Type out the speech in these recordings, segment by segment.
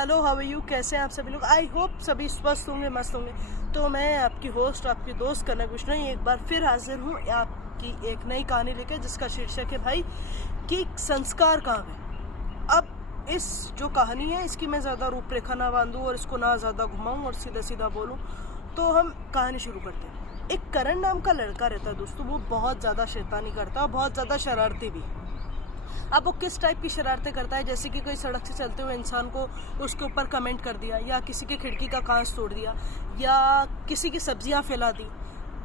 Hello, how are you? कैसे हैं आप सभी लोग? आई होप सभी स्वस्थ होंगे, मस्त होंगे। तो मैं आपकी होस्ट, आपकी दोस्त कनक विष्णु एक बार फिर हाजिर हूँ आपकी एक नई कहानी लेकर, जिसका शीर्षक है भाई कि संस्कार कहाँ गए। अब इस जो कहानी है इसकी मैं ज़्यादा रूपरेखा ना बांधूँ और इसको ना ज़्यादा घुमाऊँ और सीधा सीधा बोलूँ, तो हम कहानी शुरू करते हैं। एक करण नाम का लड़का रहता है दोस्तों, वो बहुत ज़्यादा शैतानी करता है और बहुत ज़्यादा शरारती भी। अब वो किस टाइप की शरारतें करता है, जैसे कि कोई सड़क से चलते हुए इंसान को उसके ऊपर कमेंट कर दिया, या किसी के खिड़की का कांच तोड़ दिया, या किसी की सब्जियां फैला दी।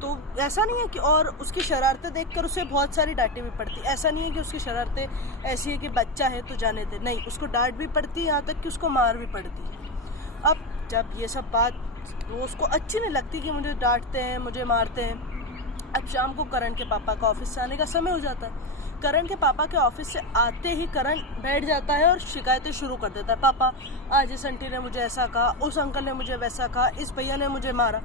तो ऐसा नहीं है कि, और उसकी शरारतें देखकर उसे बहुत सारी डांटें भी पड़ती। ऐसा नहीं है कि उसकी शरारतें ऐसी है कि बच्चा है तो जाने दे, नहीं, उसको डांट भी पड़ती है, यहाँ तक कि उसको मार भी पड़ती है। अब जब ये सब बात वो उसको अच्छी नहीं लगती कि मुझे डांटते हैं, मुझे मारते हैं। अब शाम को करण के पापा का ऑफिस से आने का समय हो जाता है। करण के पापा के ऑफिस से आते ही करण बैठ जाता है और शिकायतें शुरू कर देता है। पापा, आज इस आंटी ने मुझे ऐसा कहा, उस अंकल ने मुझे वैसा कहा, इस भैया ने मुझे मारा।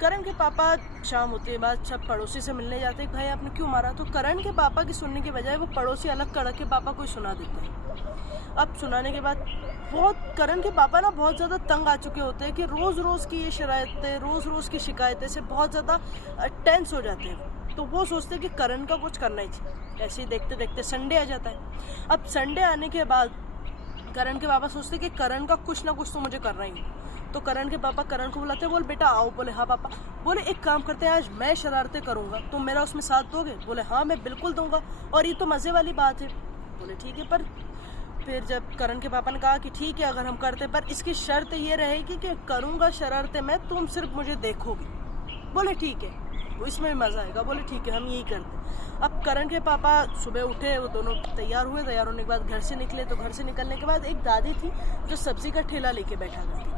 करण के पापा शाम होते के बाद सब पड़ोसी से मिलने जाते हैं, भाई आपने क्यों मारा? तो करण के पापा की सुनने के बजाय वो पड़ोसी अलग करण के पापा को सुना देते हैं। अब सुनाने के बाद करण के पापा ना बहुत ज़्यादा तंग आ चुके होते हैं कि रोज़ रोज़ की ये शरारतें, रोज़ रोज़ की शिकायतें से बहुत ज़्यादा टेंस हो जाते हैं। तो वो सोचते हैं कि करण का कुछ करना ही चाहिए। ऐसे ही देखते देखते संडे आ जाता है। अब संडे आने के बाद करण के पापा सोचते हैं कि करण का कुछ ना कुछ तो मुझे करना ही है। तो करण के पापा करण को बुलाते हैं, बोल बेटा आओ। बोले हाँ पापा। बोले एक काम करते हैं, आज मैं शरारतें करूँगा, तुम मेरा उसमें साथ दोगे? बोले हाँ मैं बिल्कुल दूंगा, और ये तो मज़े वाली बात है। बोले ठीक है, पर फिर जब करण के पापा ने कहा कि ठीक है अगर हम करते, पर इसकी शर्त ये रहेगी कि करूँगा शरारतें मैं, तुम सिर्फ मुझे देखोगी। बोले ठीक है, वो इसमें भी मज़ा आएगा। बोले ठीक है हम यही करते हैं। अब करण के पापा सुबह उठे, वो दोनों तैयार हुए। तैयार होने के बाद घर से निकले। तो घर से निकलने के बाद एक दादी थी जो सब्जी का ठेला लेके बैठा करती थी।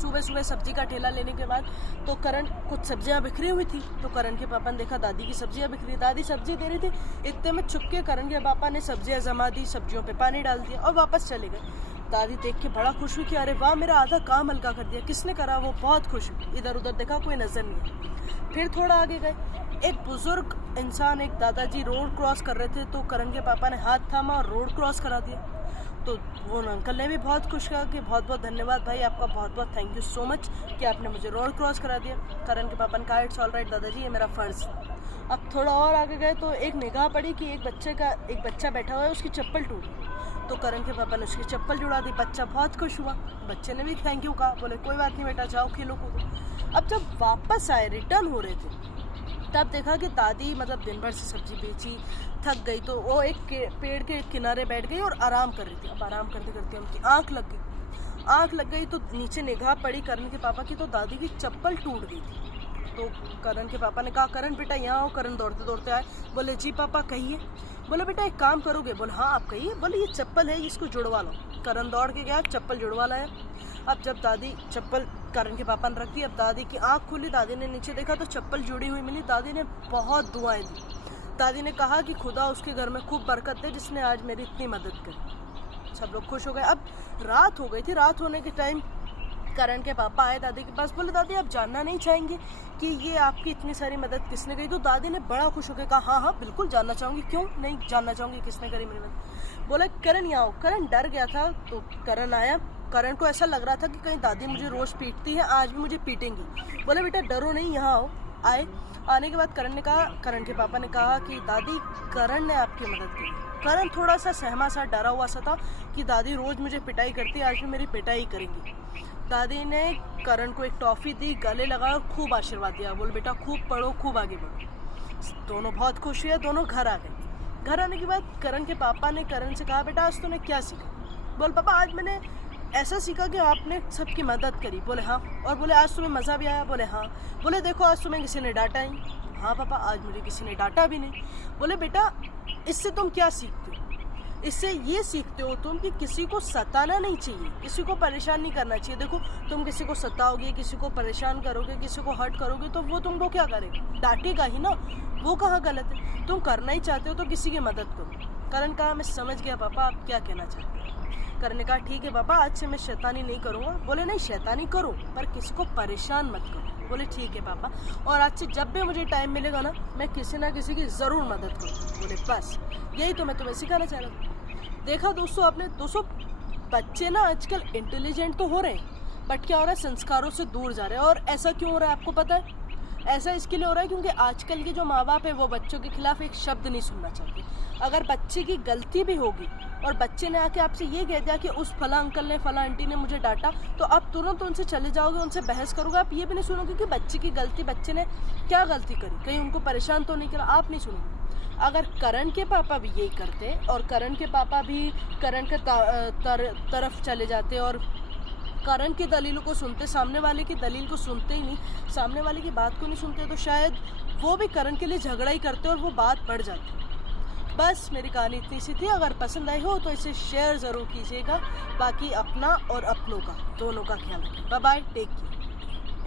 सुबह सुबह सब्जी का ठेला लेने के बाद तो करण कुछ सब्जियां बिखरी हुई थी। तो करण के पापा ने देखा दादी की सब्जियां बिखरी, दादी सब्जी दे रही थी। इतने में चुपके करण के पापा ने सब्जियां जमा दी, सब्जियों पे पानी डाल दिया और वापस चले गए। दादी देख के बड़ा खुश हुई कि अरे वाह, मेरा आधा काम हल्का कर दिया। किसने करा? वो बहुत खुश हुई। इधर उधर देखा, कोई नजर नहीं आया। फिर थोड़ा आगे गए, एक बुजुर्ग इंसान, एक दादाजी रोड क्रॉस कर रहे थे। तो करण के पापा ने हाथ थामा और रोड क्रॉस करा दिया। तो वो अंकल ने भी बहुत खुश कहा कि बहुत बहुत धन्यवाद भाई, आपका बहुत बहुत थैंक यू सो मच कि आपने मुझे रोड क्रॉस करा दिया। करण के पापा ने कहा इट्स ऑल राइट दादाजी, ये मेरा फ़र्ज़। अब थोड़ा और आगे गए तो एक निगाह पड़ी कि एक बच्चा बैठा हुआ है, उसकी चप्पल टूटी। तो करण के पापा ने उसकी चप्पल जुड़ा दी। बच्चा बहुत खुश हुआ, बच्चे ने भी थैंक यू कहा। बोले कोई बात नहीं बेटा, जाओ खेलो कूदो। अब जब वापस आए, रिटर्न हो रहे थे, तब देखा कि दादी मतलब दिन भर से सब्जी बेची, थक गई। तो वो एक पेड़ के किनारे बैठ गई और आराम कर रही थी। अब आराम करते करते उनकी आँख लग गई। तो नीचे निगाह पड़ी करण के पापा की, तो दादी की चप्पल टूट गई थी। तो करण के पापा ने कहा करण बेटा यहाँ आओ। करण दौड़ते दौड़ते आए। बोले जी पापा कहिए। बोले बेटा एक काम करोगे? बोले हाँ आप कहिए। बोले ये चप्पल है, इसको जुड़वा लो। करण दौड़ के गया, चप्पल जुड़वा लाया। अब जब दादी चप्पल करण के पापा ने रख दी, अब दादी की आंख खुली, दादी ने नीचे देखा तो चप्पल जुड़ी हुई मिली। दादी ने बहुत दुआएं दी। दादी ने कहा कि खुदा उसके घर में खूब बरकत दे जिसने आज मेरी इतनी मदद करी। सब लोग खुश हो गए। अब रात हो गई थी। रात होने के टाइम करण के पापा आए दादी के पास। बोले दादी आप जानना नहीं चाहेंगे कि ये आपकी इतनी सारी मदद किसने करी? तो दादी ने बड़ा खुश होकर कहा हाँ हाँ बिल्कुल जानना चाहूँगी, क्यों नहीं जानना चाहूँगी किसने करी मेरी मदद। बोले करण यहाँ आओ। करण डर गया था। तो करण आया। करण को ऐसा लग रहा था कि कहीं दादी मुझे रोज़ पीटती है, आज भी मुझे पीटेंगी। बोले बेटा डरो नहीं, यहाँ आओ। आए। आने के बाद करण के पापा ने कहा कि दादी करण ने आपकी मदद की। करण थोड़ा सा सहमा सा, डरा हुआ सा था कि दादी रोज़ मुझे पिटाई करती है, आज भी मेरी पिटाई करेंगी। दादी ने करण को एक टॉफ़ी दी, गले लगाया और खूब आशीर्वाद दिया। बोल बेटा खूब पढ़ो, खूब आगे बढ़ो। दोनों बहुत खुश हुए, दोनों घर आ गए। घर आने के बाद करण के पापा ने करण से कहा बेटा आज तूने क्या सीखा? बोल पापा आज मैंने ऐसा सीखा कि आपने सबकी मदद करी। बोले हाँ। और बोले आज तुम्हें मज़ा भी आया? बोले हाँ। बोले देखो आज तुम्हें किसी ने डांटा नहीं? हाँ पापा आज मुझे किसी ने डांटा भी नहीं। बोले बेटा इससे तुम क्या सीखते हो? इससे ये सीखते हो तुम कि किसी को सताना नहीं चाहिए, किसी को परेशान नहीं करना चाहिए। देखो तुम किसी को सताओगे, किसी को परेशान करोगे, किसी को हर्ट करोगे तो वो तुमको क्या करेगा? डांटेगा ही ना। वो कहाँ गलत है? तुम करना ही चाहते हो तो किसी की मदद करो। करण कहा मैं समझ गया पापा आप क्या कहना चाहते हैं। करण ने कहा ठीक है पापा आज से मैं शैतानी नहीं करूँगा। बोले नहीं शैतानी करो पर किसी को परेशान मत करो। बोले ठीक है पापा, और आज से जब भी मुझे टाइम मिलेगा ना मैं किसी ना किसी की ज़रूर मदद करूँ। बोले बस यही तो मैं तुम्हें सिखाना चाह रहा हूँ। देखा दोस्तों आपने, दोस्तों बच्चे ना आजकल इंटेलिजेंट तो हो रहे हैं, बट क्या हो रहा है, संस्कारों से दूर जा रहे हैं। और ऐसा क्यों हो रहा है आपको पता है? ऐसा इसके लिए हो रहा है क्योंकि आजकल के जो माँ बाप है वो बच्चों के खिलाफ एक शब्द नहीं सुनना चाहते। अगर बच्चे की गलती भी होगी और बच्चे ने आके आपसे ये कह दिया कि उस फला अंकल ने, फला आंटी ने मुझे डांटा, तो आप तुरंत उनसे चले जाओगे, उनसे बहस करोगे। आप ये भी नहीं सुनोगे कि बच्चे की गलती, बच्चे ने क्या गलती करी, कहीं उनको परेशान तो नहीं करा, आप नहीं सुनोगे। अगर करण के पापा भी यही करते और करण के पापा भी करण के तरफ चले जाते और करण की दलीलों को सुनते, सामने वाले की दलील को सुनते ही नहीं, सामने वाले की बात को नहीं सुनते, तो शायद वो भी करण के लिए झगड़ा ही करते और वो बात बढ़ जाती। बस मेरी कहानी इतनी सी थी। अगर पसंद आई हो तो इसे शेयर ज़रूर कीजिएगा। बाकी अपना और अपनों का, दोनों का ख्याल रखिए। Bye bye, take care.